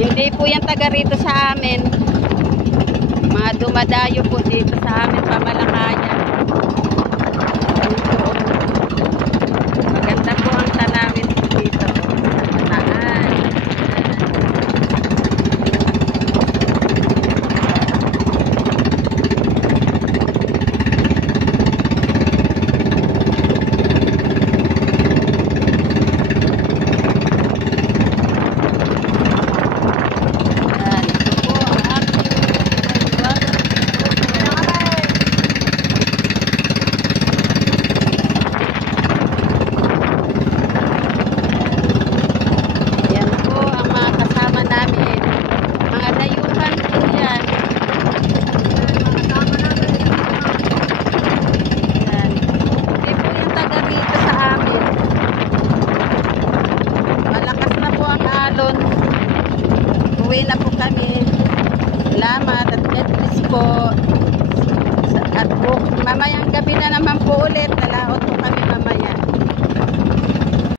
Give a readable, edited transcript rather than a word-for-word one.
Hindi po yan taga rito sa amin. Mga dumadayo po dito sa amin sa Malakayan. Maganda po ang tanawin dito. Sa Bataan. Uwi na po kami. Salamat at God bless po. At po, mamayang gabi na naman po ulit. Nalaot po kami mamaya.